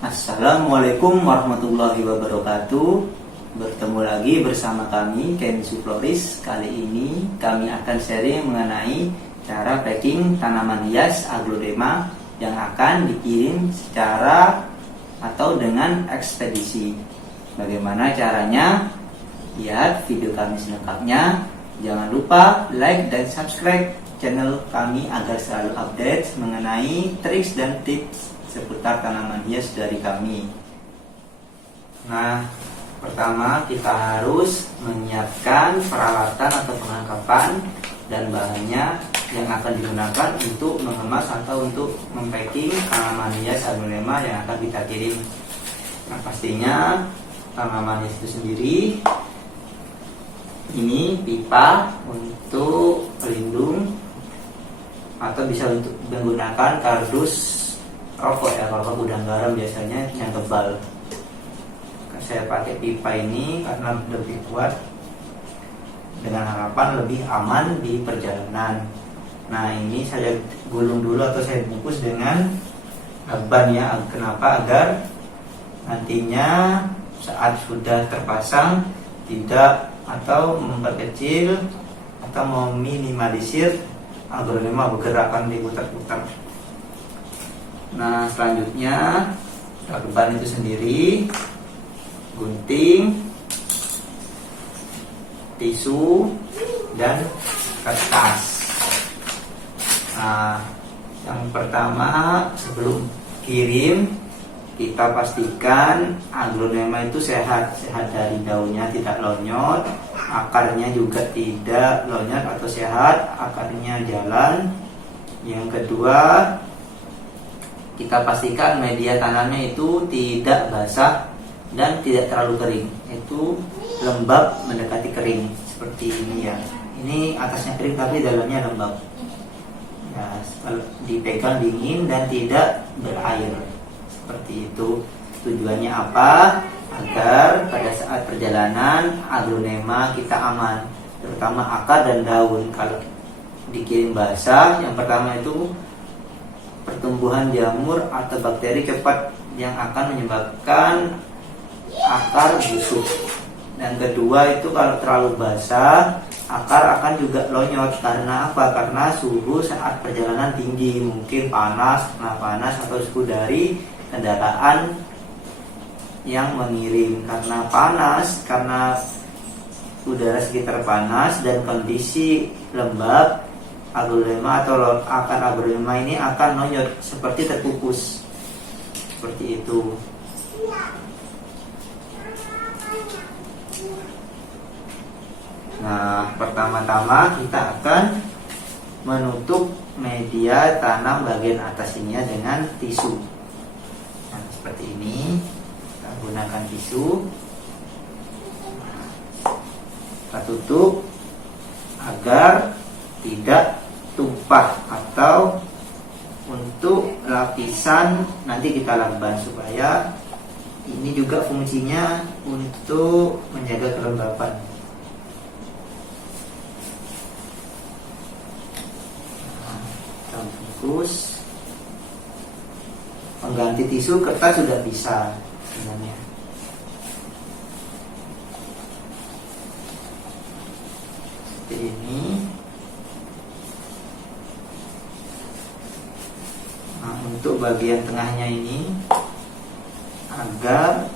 Assalamualaikum warahmatullahi wabarakatuh. Bertemu lagi bersama kami Kensu Floris. Kali ini kami akan sharing mengenai cara packing tanaman hias aglonema yang akan dikirim secara atau dengan ekspedisi. Bagaimana caranya? Lihat video kami selengkapnya. Jangan lupa like dan subscribe channel kami agar selalu update mengenai trik dan tips seputar tanaman hias dari kami. Nah, pertama kita harus menyiapkan peralatan atau perlengkapan dan bahannya yang akan digunakan untuk mengemas atau untuk mempacking tanaman hias aglonema yang akan kita kirim. Nah, pastinya tanaman hias itu sendiri ini pipa untuk pelindung atau bisa untuk menggunakan kardus rokok ya, kalau gudang garam biasanya yang tebal. Saya pakai pipa ini karena lebih kuat dengan harapan lebih aman di perjalanan. Nah, ini saya gulung dulu atau saya bungkus dengan ban ya. Kenapa? Agar nantinya saat sudah terpasang tidak atau memperkecil atau meminimalisir aglonema bergerakan diputar-putar. Nah, selanjutnya ban itu sendiri, gunting, tisu, dan kertas. Nah, yang pertama sebelum kirim kita pastikan aglonema itu sehat dari daunnya tidak lonyot, akarnya juga tidak lonyot atau sehat, akarnya jalan. Yang kedua, kita pastikan media tanamnya itu tidak basah dan tidak terlalu kering, itu lembab mendekati kering seperti ini ya. Ini atasnya kering tapi dalamnya lembab. Ya, dipegang dingin dan tidak berair. Seperti itu. Tujuannya apa? Agar pada saat perjalanan aglonema kita aman, terutama akar dan daun. Kalau dikirim basah, yang pertama itu pertumbuhan jamur atau bakteri cepat yang akan menyebabkan akar busuk. Dan kedua itu kalau terlalu basah, akar akan juga lonyot. Karena apa? Karena suhu saat perjalanan tinggi, mungkin panas, kena panas atau suhu dari kendaraan yang mengirim. Karena panas, karena udara sekitar panas dan kondisi lembab, aglonema atau akar aglonema ini akan lonyot seperti terkukus. Seperti itu. Nah, pertama-tama kita akan menutup media tanam bagian atas ini dengan tisu. Nah, seperti ini. Kita gunakan tisu. Kita tutup agar tidak tumpah, atau untuk lapisan nanti kita lakban supaya ini juga fungsinya untuk menjaga kelembapan. Kita bungkus. Pengganti tisu kertas sudah bisa sebenarnya. Seperti ini. Nah, untuk bagian tengahnya ini agar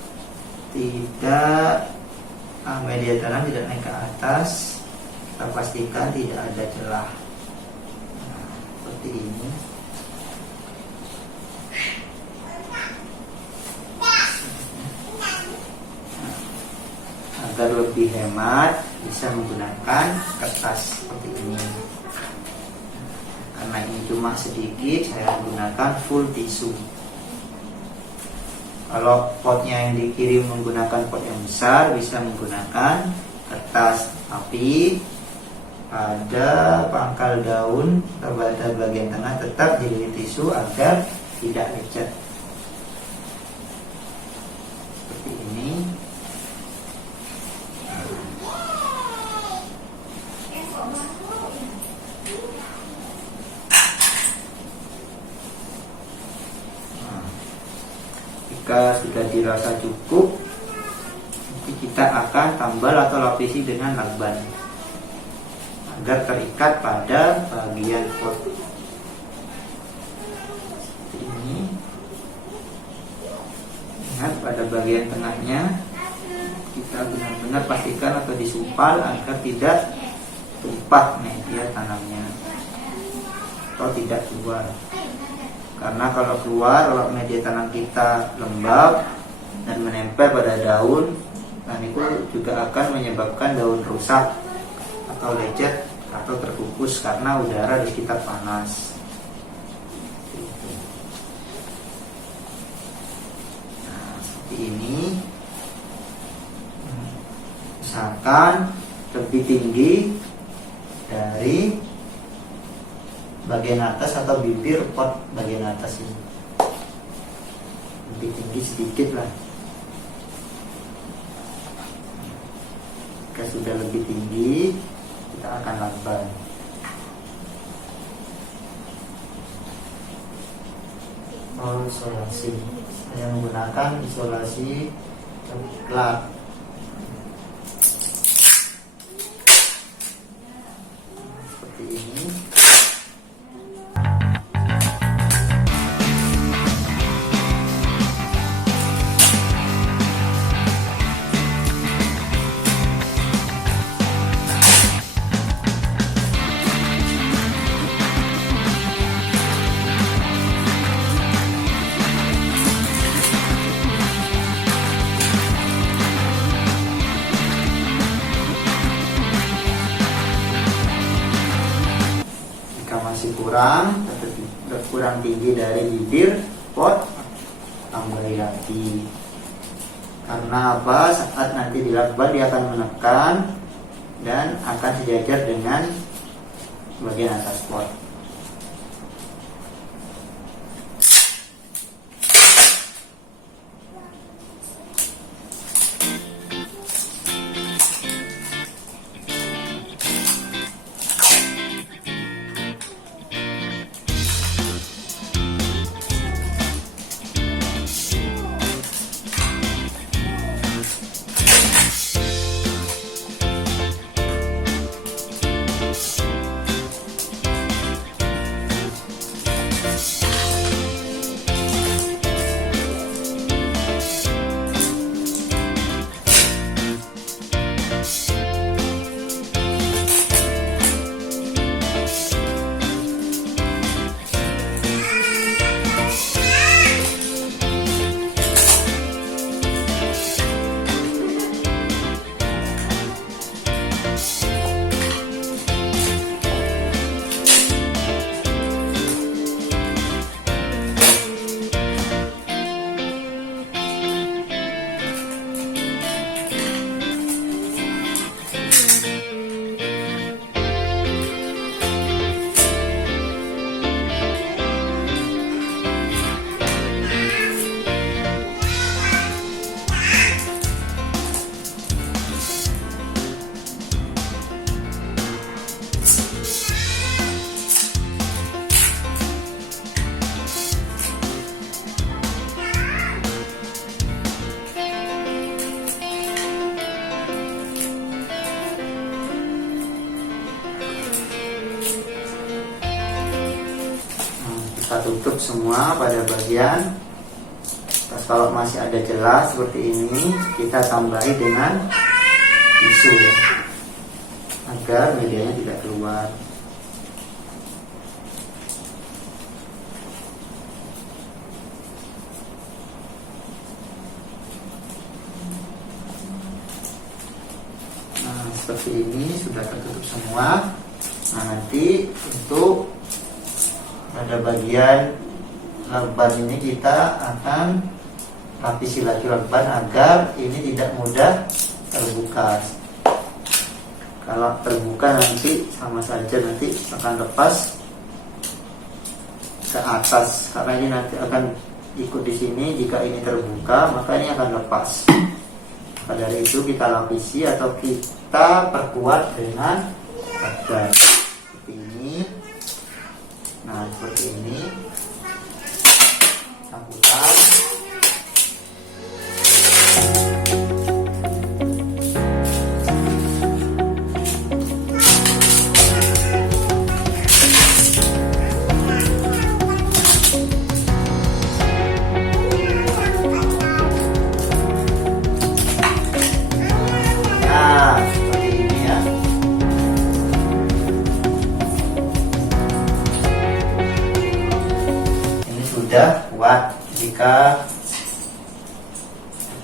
tidak media tanam tidak naik ke atas, kita pastikan tidak ada celah. Nah, seperti ini. Agar lebih hemat bisa menggunakan kertas seperti ini. Karena ini cuma sedikit, saya menggunakan full tisu. Kalau potnya yang dikirim menggunakan pot yang besar, bisa menggunakan kertas. Tapi pada pangkal daun atau pada bagian tengah tetap jadi tisu agar tidak lecet. Seperti ini. Jika sudah dirasa cukup, nanti kita akan tambal atau lapisi dengan lakban agar terikat pada bagian pot. Ini ingat, pada bagian tengahnya kita benar-benar pastikan atau disumpal agar tidak tumpah media tanamnya atau tidak keluar. Karena kalau keluar, kalau media tanam kita lembab dan menempel pada daun, dan itu juga akan menyebabkan daun rusak atau lecet atau terkukus karena udara di sekitar panas. Nah, seperti ini. Misalkan lebih tinggi dari bagian atas atau bibir pot bagian atas ini, lebih tinggi sedikit lah. Jika sudah lebih tinggi, kita akan lakban. Isolasi, saya menggunakan isolasi coklat. Seperti ini. Kurang tinggi dari bibir pot, tambahi lagi. Karena apa? Saat nanti dilakban dia akan menekan dan akan sejajar dengan bagian atas pot. Kita tutup semua pada bagian. Terus kalau masih ada celah seperti ini, kita tambahi dengan tisu ya, agar medianya tidak keluar. Nah, seperti ini sudah tertutup semua. Nah, nanti untuk pada bagian lakban ini kita akan lapisi lagi lakban agar ini tidak mudah terbuka. Kalau terbuka nanti sama saja nanti akan lepas ke atas, karena ini nanti akan ikut di sini. Jika ini terbuka maka ini akan lepas. Maka dari itu kita lapisi atau kita perkuat dengan lakban seperti ini. Nah, seperti ini, kita putar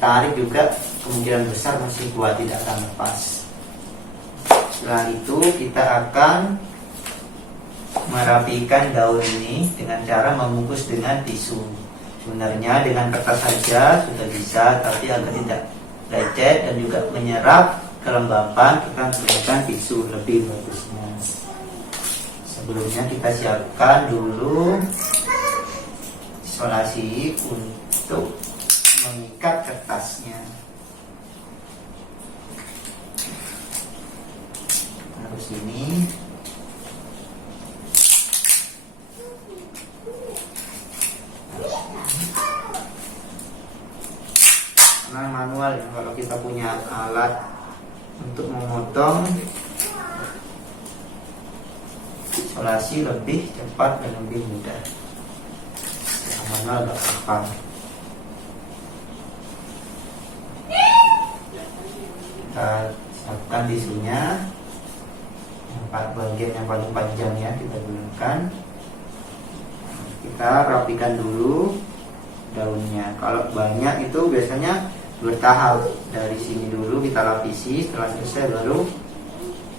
ditarik juga kemungkinan besar masih kuat, tidak akan lepas. Setelah itu kita akan merapikan daun ini dengan cara membungkus dengan tisu. Sebenarnya dengan kertas saja sudah bisa, tapi agar tidak lecet dan juga menyerap kelembapan, kita menggunakan tisu lebih bagusnya. Sebelumnya kita siapkan dulu isolasi untuk mengikat kertasnya. Harus ini. Karena manual ya, kalau kita punya alat untuk memotong isolasi lebih cepat dan lebih mudah. Yang manual agak gampang. Kita siapkan tisunya, 4 bagian yang paling panjang ya kita gunakan. Kita rapikan dulu daunnya. Kalau banyak itu biasanya bertahap, dari sini dulu kita lapisi, setelah selesai baru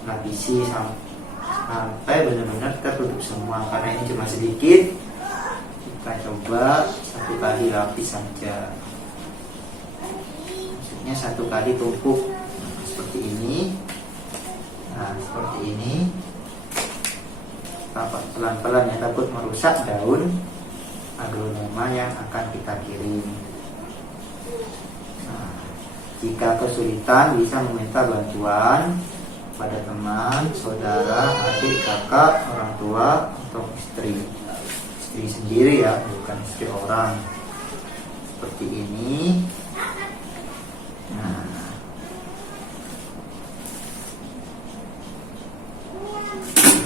lapisi sampai benar-benar kita tutup semua. Karena ini cuma sedikit, kita coba 1 kali lapis saja, maksudnya 1 kali tumpuk seperti ini. Nah seperti ini, pelan-pelan ya, takut merusak daun aglonema yang akan kita kirim. Nah, jika kesulitan bisa meminta bantuan pada teman, saudara, adik, kakak, orang tua, atau istri sendiri ya, bukan istri orang. Seperti ini. Nah,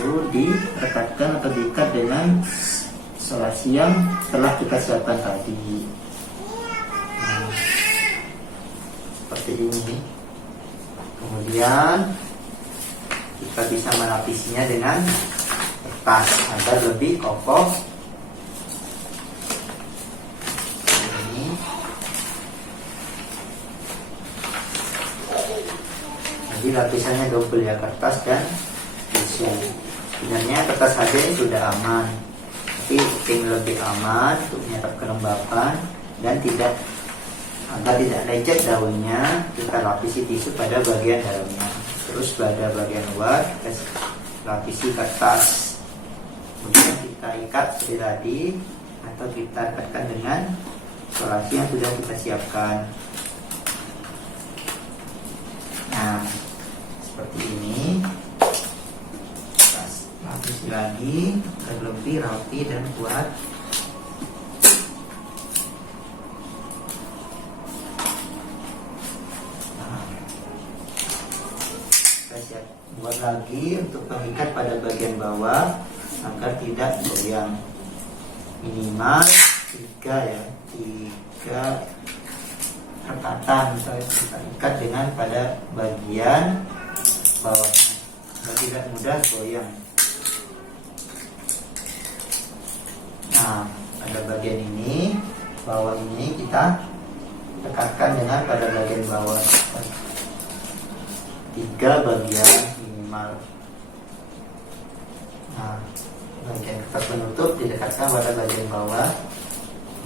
lalu direkatkan atau diikat dengan isolasi yang telah kita siapkan tadi. Nah, seperti ini. Kemudian kita bisa melapisinya dengan kertas agar lebih kokoh. Ini. Jadi lapisannya double ya, kertas dan tisu. Sebenarnya kertas saja ini sudah aman, tapi ingin lebih aman untuk menyerap kelembapan dan agar tidak lecet daunnya, kita lapisi tisu pada bagian dalamnya. Terus pada bagian luar kita lapisi kertas. Kemudian kita ikat seperti tadi, atau kita ikatkan dengan isolasi yang sudah kita siapkan. Nah, seperti ini. Lapisi lagi agar lebih rapi dan kuat. Nah, kita siap buat lagi untuk pengikat pada bagian bawah agar tidak goyang. Minimal 3 ya, 3 rekatan kita ikat dengan pada bagian bawah agar tidak mudah goyang. Nah, pada bagian ini, bawah ini kita tekatkan dengan pada bagian bawah 3 bagian minimal. Nah, bagian kertas penutup didekatkan pada bagian bawah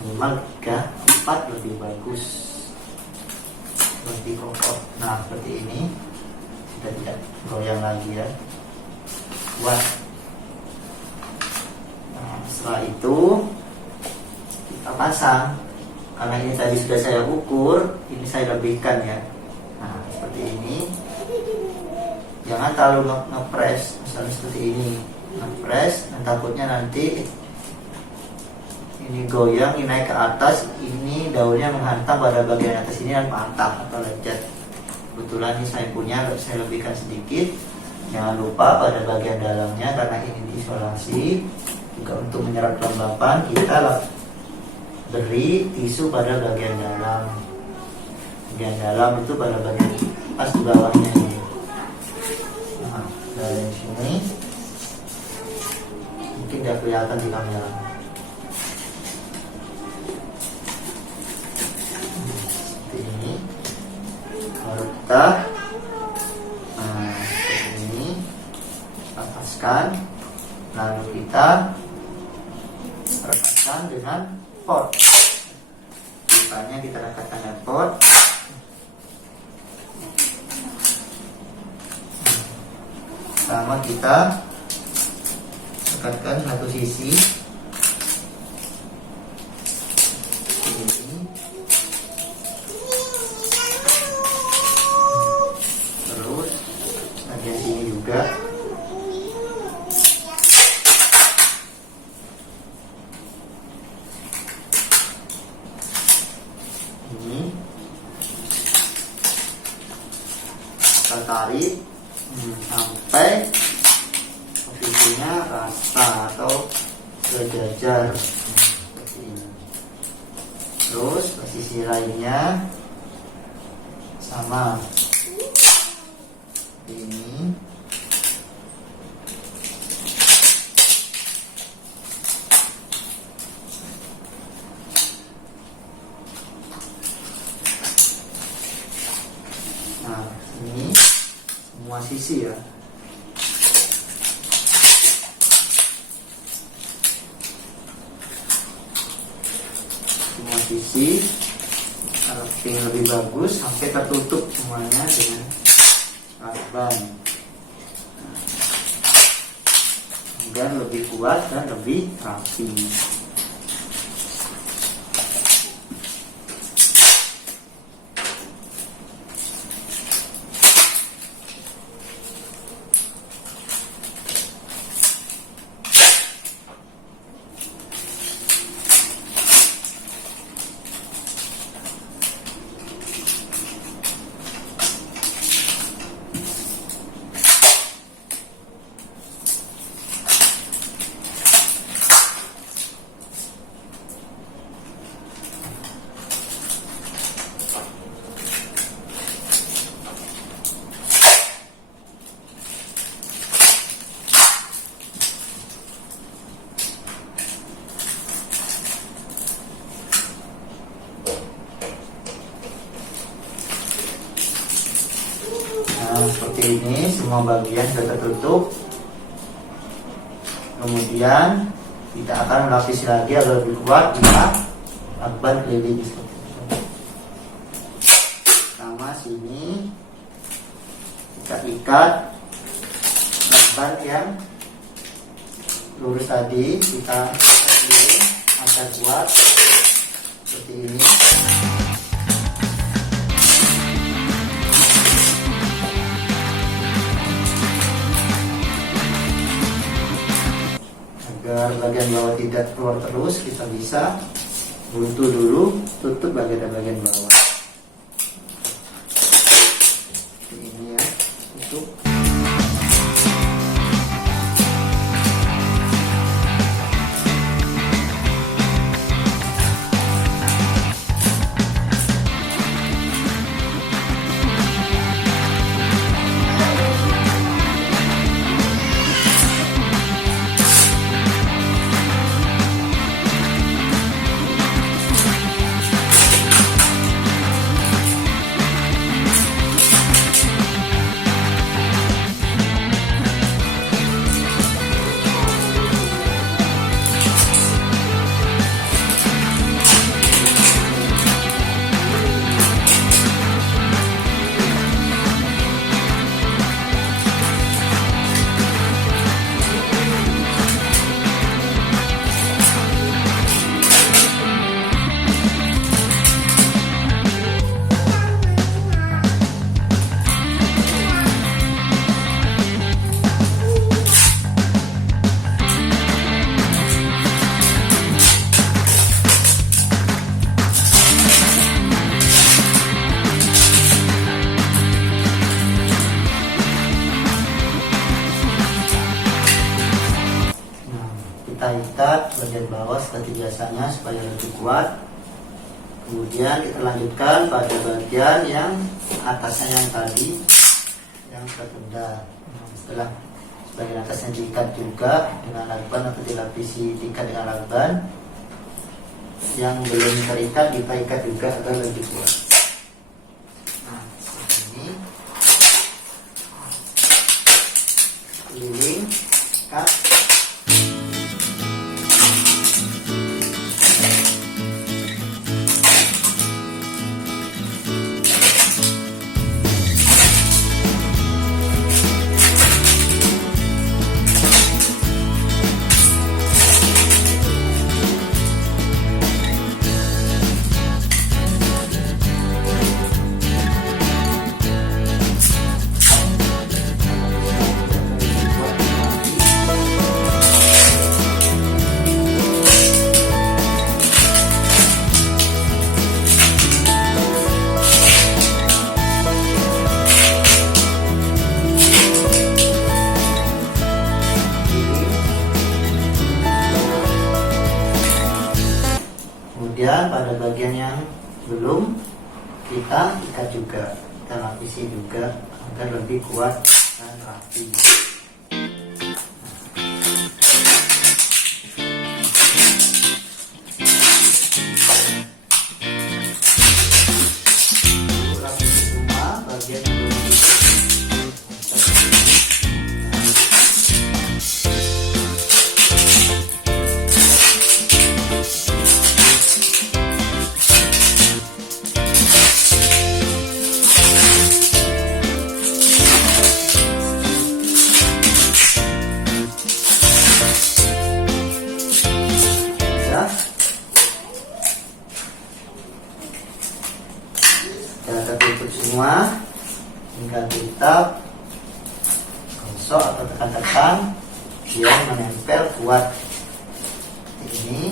minimal 3, 4 lebih bagus, lebih kokoh. Nah, seperti ini sudah tidak goyang lagi ya, kuat. Setelah itu kita pasang. Karena ini tadi sudah saya ukur, ini saya lebihkan ya. Nah seperti ini. Jangan terlalu ngepres, misalnya seperti ini, ngepres, dan takutnya nanti ini goyang, ini naik ke atas, ini daunnya menghantam pada bagian atas ini dan patah atau lecet. Kebetulan ini saya punya, saya lebihkan sedikit. Jangan lupa pada bagian dalamnya, karena ini diisolasi. Juga untuk menyerap kelembapan, kita beri tisu pada bagian dalam. Bagian dalam itu pada bagian pas di bawahnya ini. Nah, dari sini mungkin tidak kelihatan di kamera. Seperti ini. rekatkan, lalu kita rekatkan dengan pot. Pipanya kita rekatkan dengan pot. Sama kita rekatkan satu sisi ini, terus bagian sini juga. Ini kita tarik sampai posisinya rata atau sejajar seperti ini. Terus posisi lainnya sama seperti ini. Nah, ini semua sisi ya. Semua sisi. Kalau ingin lebih bagus sampai tertutup semuanya dengan lakban, agar lebih kuat dan lebih rapi. Nah, seperti ini semua bagian sudah tertutup. Kemudian kita akan melapisi lagi agar lebih kuat dengan lakban keliling seperti itu. Sama sini kita ikat lakban yang lurus tadi, kita keliling agar kuat seperti ini. Agar bagian bawah tidak keluar terus, kita bisa buntu dulu, tutup bagian bawah. Ini ya, tutup. Kita ikat bagian bawah seperti biasanya supaya lebih kuat. Kemudian kita lanjutkan pada bagian yang atasnya yang tadi yang tertunda. Setelah bagian atasnya diikat juga dengan lakban atau dilapisi diikat dengan lakban, yang belum terikat kita ikat juga agar lebih kuat. Nah, seperti ini keliling Belum kita ikat juga, kita lapisi juga agar lebih kuat dan rapi. Lapisi semua bagian yang belum kita tutup semua hingga kita gosok atau tekan-tekan biar menempel kuat. Ini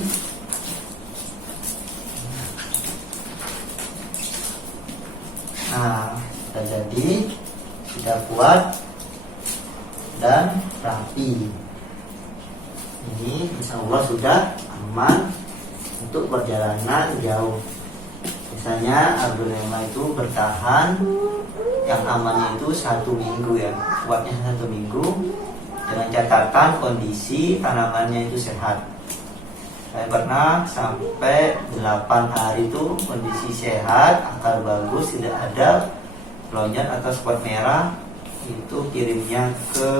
nah sudah jadi, sudah kuat dan rapi. Ini insya Allah sudah aman untuk perjalanan jauh. Biasanya aglonema itu bertahan, yang amannya itu 1 minggu ya, kuatnya 1 minggu, dengan catatan kondisi tanamannya itu sehat. Saya pernah sampai 8 hari itu kondisi sehat, akar bagus, tidak ada lonjot atau spot merah. Itu kirimnya ke,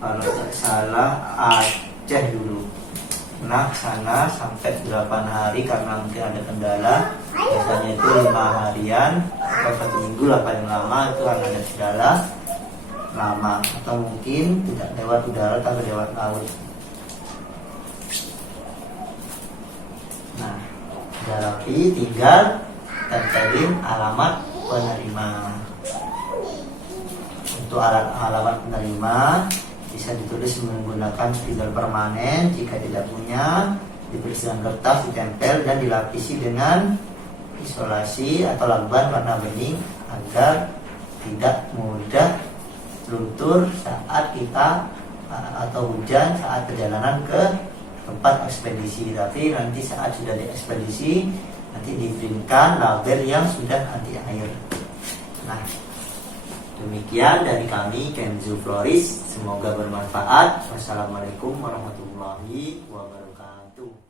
kalau tidak salah, Aceh dulu. Nah, sana sampai 8 hari karena mungkin ada kendala. Biasanya itu 5 harian atau 1 minggu lah paling lama, itu karena ada kendala lama, atau mungkin tidak lewat udara atau lewat laut. Nah, sudah rapi, tinggal tempelin alamat penerima. Untuk alamat penerima bisa ditulis menggunakan spidol permanen. Jika tidak punya, dibersihkan kertas, ditempel dan dilapisi dengan isolasi atau lakban warna bening agar tidak mudah luntur saat kita atau hujan saat perjalanan ke tempat ekspedisi. Tapi nanti saat sudah diekspedisi, nanti diberikan label yang sudah anti air. Nah, demikian dari kami Kenzo Florist, semoga bermanfaat. Wassalamualaikum warahmatullahi wabarakatuh.